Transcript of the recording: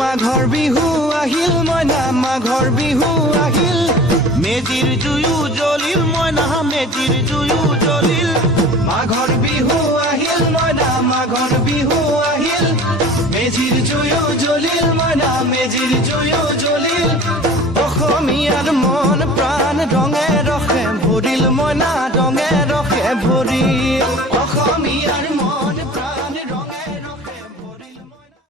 মাঘৰ বিহু আহিল মইনা মাঘৰ বিহু আহিল মেজিৰ জুয়ো জ্বলিল মইনা মেজিৰ জুয়ো জ্বলিল মাঘৰ বিহু আহিল মইনা মাঘৰ বিহু আহিল মেজিৰ জুয়ো জ্বলিল মইনা মেজিৰ জুয়ো জ্বলিল অসমীয়াৰ মন প্ৰাণ ৰঙে ৰসে ভৰিল মইনা ৰঙে ৰসে ভৰিল অসমীয়াৰ